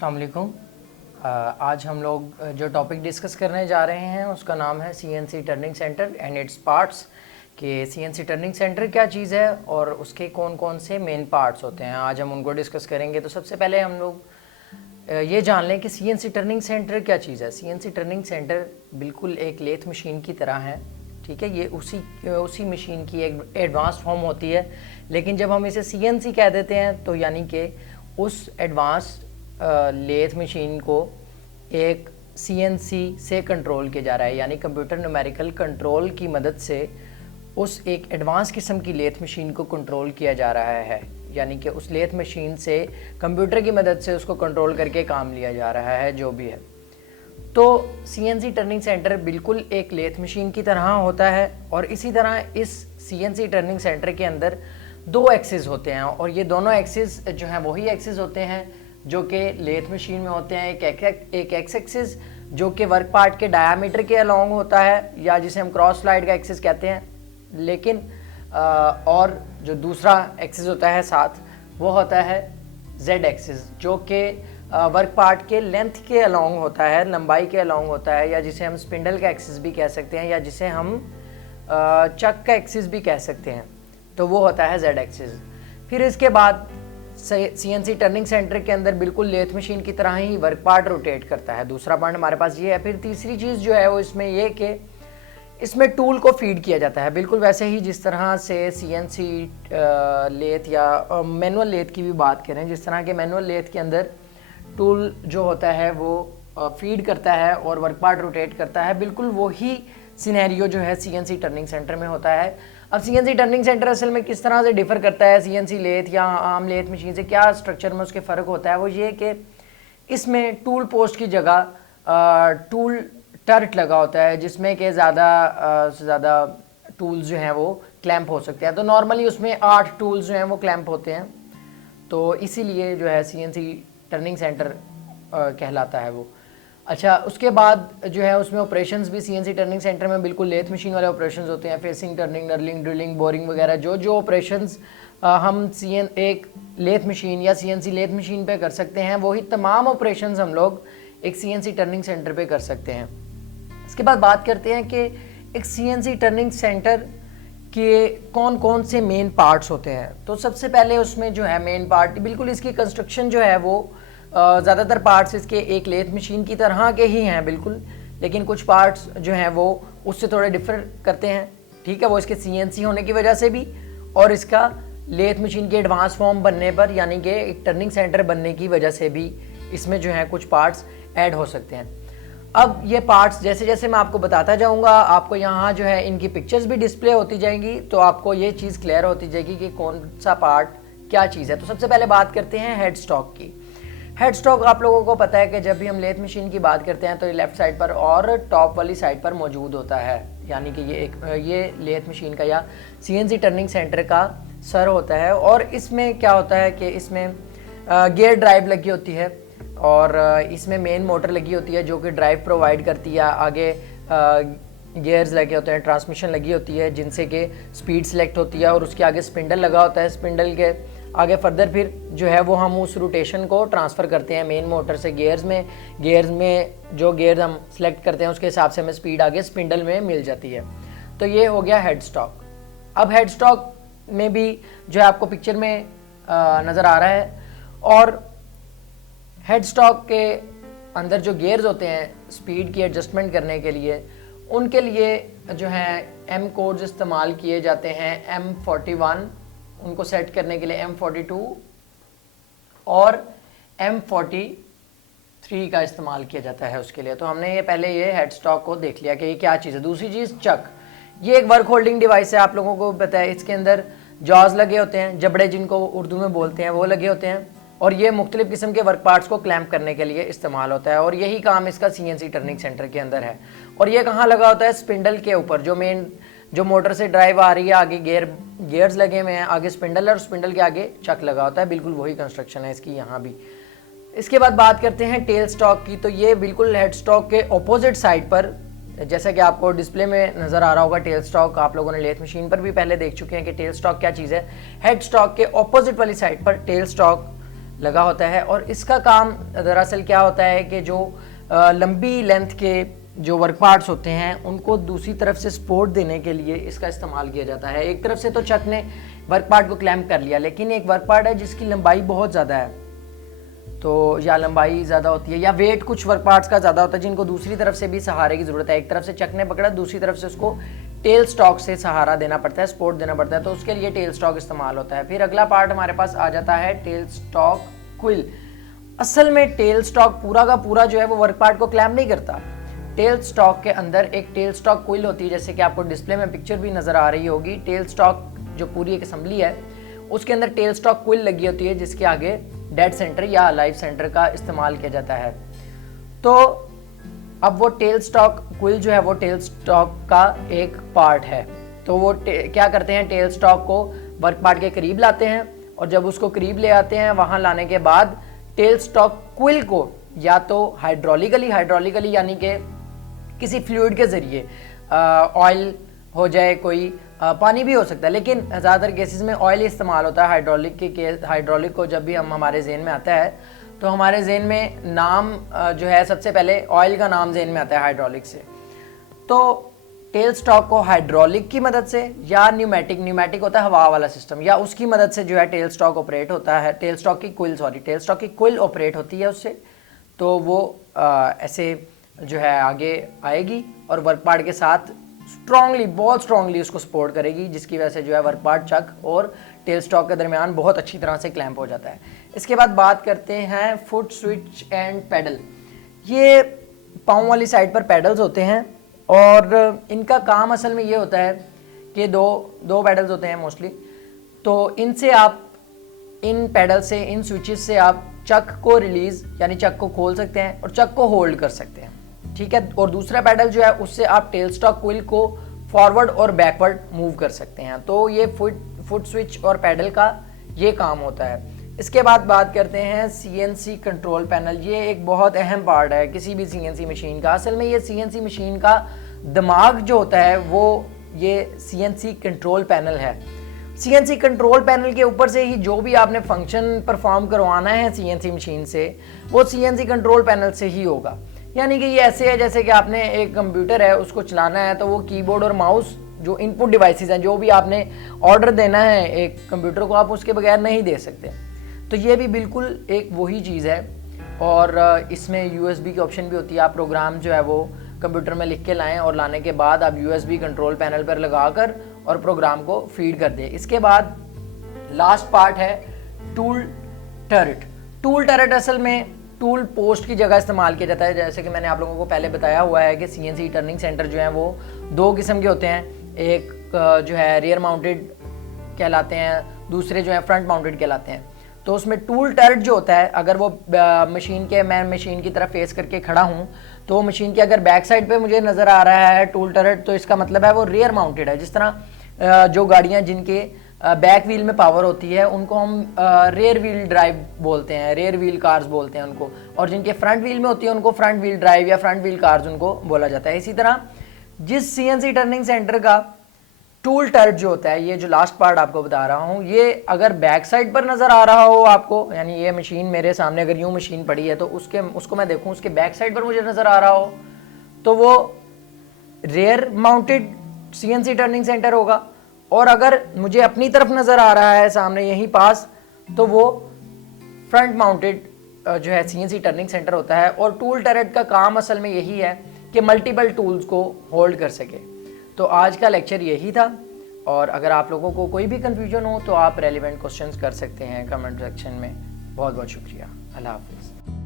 अस्सलाम वालेकुम। आज हम लोग जो टॉपिक डिस्कस करने जा रहे हैं उसका नाम है CNC turning centre and its parts. कि सीएनसी टर्निंग सेंटर क्या चीज़ है और उसके कौन कौन से मेन पार्ट्स होते हैं, आज हम उनको डिस्कस करेंगे। तो सबसे पहले हम लोग ये जान लें कि सीएनसी टर्निंग सेंटर क्या चीज़ है। सीएनसी टर्निंग सेंटर बिल्कुल एक लेथ मशीन की तरह है, ठीक है। ये उसी मशीन की एक एडवांस फॉर्म होती है, लेकिन जब हम इसे सीएनसी कह देते हैं तो यानी कि उस एडवांस लेथ मशीन को एक सीएनसी से कंट्रोल किया जा रहा है, यानी कंप्यूटर न्यूमेरिकल कंट्रोल की मदद से उस एक एडवांस किस्म की लेथ मशीन को कंट्रोल किया जा रहा है। यानी कि उस लेथ मशीन से कंप्यूटर की मदद से उसको कंट्रोल करके काम लिया जा रहा है, जो भी है। तो सीएनसी टर्निंग सेंटर बिल्कुल एक लेथ मशीन की तरह होता है, और इसी तरह इस सीएनसी टर्निंग सेंटर के अंदर दो एक्सिस होते हैं, और ये दोनों एक्सिस जो हैं वही एक्सिस होते हैं जो कि लेथ मशीन में होते हैं। एक एक्स एक्सिस जो कि वर्क पार्ट के डायामीटर के अलोंग होता है, या जिसे हम क्रॉस स्लाइड का एक्सिस कहते हैं। लेकिन और जो दूसरा एक्सिस होता है साथ, वो होता है जेड एक्सिस, जो कि वर्क पार्ट के लेंथ के अलोंग होता है, लंबाई के अलोंग होता है, या जिसे हम स्पिंडल का एक्सिस भी कह सकते हैं, या जिसे हम चक का एक्सिस भी कह सकते हैं। तो वो होता है जेड एक्सिस। फिर इसके बाद सीएनसी टर्निंग सेंटर के अंदर बिल्कुल लेथ मशीन की तरह ही वर्क पार्ट रोटेट करता है। दूसरा पॉइंट हमारे पास ये है। फिर तीसरी चीज़ जो है वो इसमें ये कि इसमें टूल को फीड किया जाता है, बिल्कुल वैसे ही जिस तरह से सीएनसी लेथ या मैनुअल लेथ की भी बात करें, जिस तरह के मैनुअल लेथ के अंदर टूल जो होता है वो फीड करता है और वर्क पार्ट रोटेट करता है, बिल्कुल वही सिनेरियो जो है सीएनसी टर्निंग सेंटर में होता है। अब सीएनसी टर्निंग सेंटर असल में किस तरह से डिफर करता है सीएनसी लेथ या आम लेथ मशीन से, क्या स्ट्रक्चर में उसके फ़र्क होता है, वो ये कि इसमें टूल पोस्ट की जगह टूल टर्ट लगा होता है, जिसमें कि ज़्यादा से ज़्यादा टूल्स जो हैं वो क्लैंप हो सकते हैं। तो नॉर्मली उसमें 8 टूल्स जो हैं वो क्लैंप होते हैं, तो इसीलिए जो है सीएनसी टर्निंग सेंटर कहलाता है वो। अच्छा, उसके बाद जो है उसमें ऑपरेशंस भी सीएनसी टर्निंग सेंटर में बिल्कुल लेथ मशीन वाले ऑपरेशंस होते हैं। Facing, turning, knurling, drilling, boring वगैरह जो ऑपरेशंस हम एक लेथ मशीन या सीएनसी लेथ मशीन पे कर सकते हैं, वही तमाम ऑपरेशंस हम लोग एक सीएनसी टर्निंग सेंटर पे कर सकते हैं। इसके बाद बात करते हैं कि एक सीएनसी टर्निंग सेंटर के कौन कौन से मेन पार्ट्स होते हैं। तो सबसे पहले उसमें जो है मेन पार्ट, बिल्कुल इसकी कंस्ट्रक्शन जो है वो ज़्यादातर पार्ट्स इसके एक लेथ मशीन की तरह के ही हैं बिल्कुल, लेकिन कुछ पार्ट्स जो हैं वो उससे थोड़े डिफर करते हैं, ठीक है। वो इसके सीएनसी होने की वजह से भी, और इसका लेथ मशीन के एडवांस फॉर्म बनने पर, यानी कि एक टर्निंग सेंटर बनने की वजह से भी इसमें जो है कुछ पार्ट्स ऐड हो सकते हैं। अब ये पार्ट्स जैसे जैसे मैं आपको बताता जाऊंगा, आपको यहाँ जो है इनकी पिक्चर्स भी डिस्प्ले होती जाएंगी, तो आपको ये चीज़ क्लियर होती जाएगी कि कौन सा पार्ट क्या चीज़ है। तो सबसे पहले बात करते हैं हेड स्टॉक की। हेड स्टॉक आप लोगों को पता है कि जब भी हम लेथ मशीन की बात करते हैं तो ये लेफ्ट साइड पर और टॉप वाली साइड पर मौजूद होता है, यानी कि ये लेथ मशीन का या सीएनसी टर्निंग सेंटर का सर होता है। और इसमें क्या होता है कि इसमें गियर ड्राइव लगी होती है, और इसमें मेन मोटर लगी होती है जो कि ड्राइव प्रोवाइड करती है। आगे गियर्स लगे होते हैं, ट्रांसमिशन लगी होती है जिनसे कि स्पीड सेलेक्ट होती है, और उसके आगे स्पिंडल लगा होता है। स्पिंडल के आगे फर्दर फिर जो है वो हम उस रोटेशन को ट्रांसफ़र करते हैं मेन मोटर से गियर्स में जो गियर्स हम सेलेक्ट करते हैं उसके हिसाब से हमें स्पीड आगे स्पिंडल में मिल जाती है। तो ये हो गया हेड स्टॉक। अब हेड स्टॉक में भी जो है आपको पिक्चर में नज़र आ रहा है, और हेड स्टॉक के अंदर जो गियर्स होते हैं स्पीड की एडजस्टमेंट करने के लिए, उनके लिए जो है एम कोड्स इस्तेमाल किए जाते हैं। M41 उनको सेट करने के लिए M42 और M43 का इस्तेमाल किया जाता है उसके लिए। तो हमने ये पहले ये हेड स्टॉक को देख लिया कि ये क्या चीज़ है। दूसरी चीज़ चक, ये एक वर्क होल्डिंग डिवाइस है, आप लोगों को पता है। इसके अंदर जॉज लगे होते हैं, जबड़े जिनको उर्दू में बोलते हैं, वो लगे होते हैं, और ये मुख्तलिफ किस्म के वर्क पार्ट्स को क्लैंप करने के लिए इस्तेमाल होता है। और यही काम इसका सीएनसी टर्निंग सेंटर के अंदर है। और ये कहाँ लगा होता है? स्पिंडल के ऊपर, जो मोटर से ड्राइव आ रही है, आगे गियर्स लगे हुए हैं, आगे स्पिंडल है, और स्पिंडल के आगे चक लगा होता है। बिल्कुल वही कंस्ट्रक्शन है इसकी यहाँ भी। इसके बाद बात करते हैं टेल स्टॉक की। तो ये बिल्कुल हेड स्टॉक के ऑपोजिट साइड पर, जैसा कि आपको डिस्प्ले में नज़र आ रहा होगा, टेल स्टॉक आप लोगों ने लेथ मशीन पर भी पहले देख चुके हैं कि टेल स्टॉक क्या चीज़ है। हेड स्टॉक के ऑपोजिट वाली साइड पर टेल स्टॉक लगा होता है। और इसका काम दरअसल क्या होता है कि जो लंबी लेंथ के जो वर्क पार्ट्स होते हैं उनको दूसरी तरफ से सपोर्ट देने के लिए इसका इस्तेमाल किया जाता है। एक तरफ से तो चक ने वर्क पार्ट को क्लैम्प कर लिया, लेकिन एक वर्क पार्ट है जिसकी लंबाई बहुत ज़्यादा है, तो या लंबाई ज़्यादा होती है या वेट कुछ वर्क पार्ट्स का ज़्यादा होता है जिनको दूसरी तरफ से भी सहारे की ज़रूरत है। एक तरफ से चक ने पकड़ा, दूसरी तरफ से उसको टेल स्टॉक से सहारा देना पड़ता है, सपोर्ट देना पड़ता है, तो उसके लिए टेल स्टॉक इस्तेमाल होता है। फिर अगला पार्ट हमारे पास आ जाता है टेल स्टॉक क्विल। असल में टेल स्टॉक पूरा का पूरा जो है वो वर्क पार्ट को क्लैम्प नहीं करता। टेल स्टॉक के अंदर एक टेल स्टॉक क्विल होती है, जैसे कि आपको डिस्प्ले में पिक्चर भी नज़र आ रही होगी। टेल स्टॉक जो पूरी एक असम्बली है उसके अंदर टेल स्टॉक क्विल लगी होती है, जिसके आगे डेड सेंटर या लाइव सेंटर का इस्तेमाल किया जाता है। तो अब वो टेल स्टॉक क्विल जो है वो टेल स्टॉक का एक पार्ट है। तो वो क्या करते हैं, टेल स्टॉक को वर्क पार्ट के करीब लाते हैं, और जब उसको करीब ले आते हैं वहाँ लाने के बाद टेल स्टॉक क्विल को या तो हाइड्रोलिकली यानी कि किसी फ्लूइड के ज़रिए, ऑयल हो जाए, कोई पानी भी हो सकता है, लेकिन ज़्यादातर केसेस में ऑयल इस्तेमाल होता है। हाइड्रोलिक को जब भी हमारे जहन में आता है तो हमारे जहन में नाम जो है सबसे पहले ऑयल का नाम जहन में आता है हाइड्रोलिक से। तो टेल स्टॉक को हाइड्रोलिक की मदद से या न्यूमेटिक होता है हवा वाला सिस्टम, या उसकी मदद से जो है टेल स्टॉक ऑपरेट होता है। टेल स्टॉक की क्विल ऑपरेट होती है उससे, तो वो ऐसे जो है आगे आएगी और वर्क पार्ट के साथ बहुत स्ट्रांगली उसको सपोर्ट करेगी, जिसकी वजह से जो है वर्क पार्ट चक और टेल स्टॉक के दरमियान बहुत अच्छी तरह से क्लैंप हो जाता है। इसके बाद बात करते हैं फुट स्विच एंड पैडल। ये पाँव वाली साइड पर पैडल्स होते हैं और इनका काम असल में ये होता है कि दो पैडल्स होते हैं मोस्टली, तो इनसे आप इन पैडल से, इन स्विचेस से आप चक को रिलीज यानी चक को खोल सकते हैं और चक को होल्ड कर सकते हैं, ठीक है। और दूसरा पैडल जो है उससे आप टेल स्टॉक क्विल को फॉरवर्ड और बैकवर्ड मूव कर सकते हैं। तो ये फुट स्विच और पैडल का ये काम होता है। इसके बाद बात करते हैं सीएनसी कंट्रोल पैनल। ये एक बहुत अहम पार्ट है किसी भी सीएनसी मशीन का। असल में ये सीएनसी मशीन का दिमाग जो होता है वो ये सीएनसी कंट्रोल पैनल है। सीएनसी कंट्रोल पैनल के ऊपर से ही जो भी आपने फंक्शन परफॉर्म करवाना है सीएनसी मशीन से, वो सीएनसी कंट्रोल पैनल से ही होगा। यानी कि ये ऐसे है जैसे कि आपने एक कंप्यूटर है उसको चलाना है, तो वो कीबोर्ड और माउस जो इनपुट डिवाइसेस हैं, जो भी आपने ऑर्डर देना है एक कंप्यूटर को, आप उसके बगैर नहीं दे सकते। तो ये भी बिल्कुल एक वही चीज़ है। और इसमें यूएसबी की ऑप्शन भी होती है। आप प्रोग्राम जो है वो कंप्यूटर में लिख के लाएं और लाने के बाद आप यूएसबी कंट्रोल पैनल पर लगाकर और प्रोग्राम को फीड कर दें। इसके बाद लास्ट पार्ट है टूल टर्रेट। टूल टर्रेट असल में टूल पोस्ट की जगह इस्तेमाल किया जाता है। जैसे कि मैंने आप लोगों को पहले बताया हुआ है कि सीएनसी टर्निंग सेंटर जो हैं वो दो किस्म के होते हैं। एक जो है रियर माउंटेड कहलाते हैं, दूसरे जो है फ्रंट माउंटेड कहलाते हैं। तो उसमें टूल टर्रेट जो होता है, अगर वो मैं मशीन की तरफ फेस करके खड़ा हूँ, तो मशीन की अगर बैक साइड पे मुझे नज़र आ रहा है टूल टर्रेट, तो इसका मतलब है वो रियर माउंटेड है। जिस तरह जो गाड़ियाँ जिनके बैक व्हील में पावर होती है उनको हम रेयर व्हील ड्राइव बोलते हैं, रेयर व्हील कार्स बोलते हैं उनको, और जिनके फ्रंट व्हील में होती है उनको फ्रंट व्हील ड्राइव या फ्रंट व्हील कार्स उनको बोला जाता है। इसी तरह जिस सीएनसी टर्निंग सेंटर का टूल टर्रेट जो होता है, ये जो लास्ट पार्ट आपको बता रहा हूँ, ये अगर बैक साइड पर नज़र आ रहा हो आपको, यानी ये मशीन मेरे सामने अगर यूँ मशीन पड़ी है तो उसको मैं देखूँ, उसके बैक साइड पर मुझे नज़र आ रहा हो, तो वो rear mounted CNC turning centre होगा। और अगर मुझे अपनी तरफ नज़र आ रहा है सामने यहीं पास, तो वो फ्रंट माउंटेड जो है सीएनसी टर्निंग सेंटर होता है। और टूल टर्रेट का काम असल में यही है कि मल्टीपल टूल्स को होल्ड कर सके। तो आज का लेक्चर यही था, और अगर आप लोगों को कोई भी कन्फ्यूजन हो तो आप रेलिवेंट क्वेश्चंस कर सकते हैं कमेंट सेक्शन में। बहुत बहुत शुक्रिया। अल्लाह हाफिज़।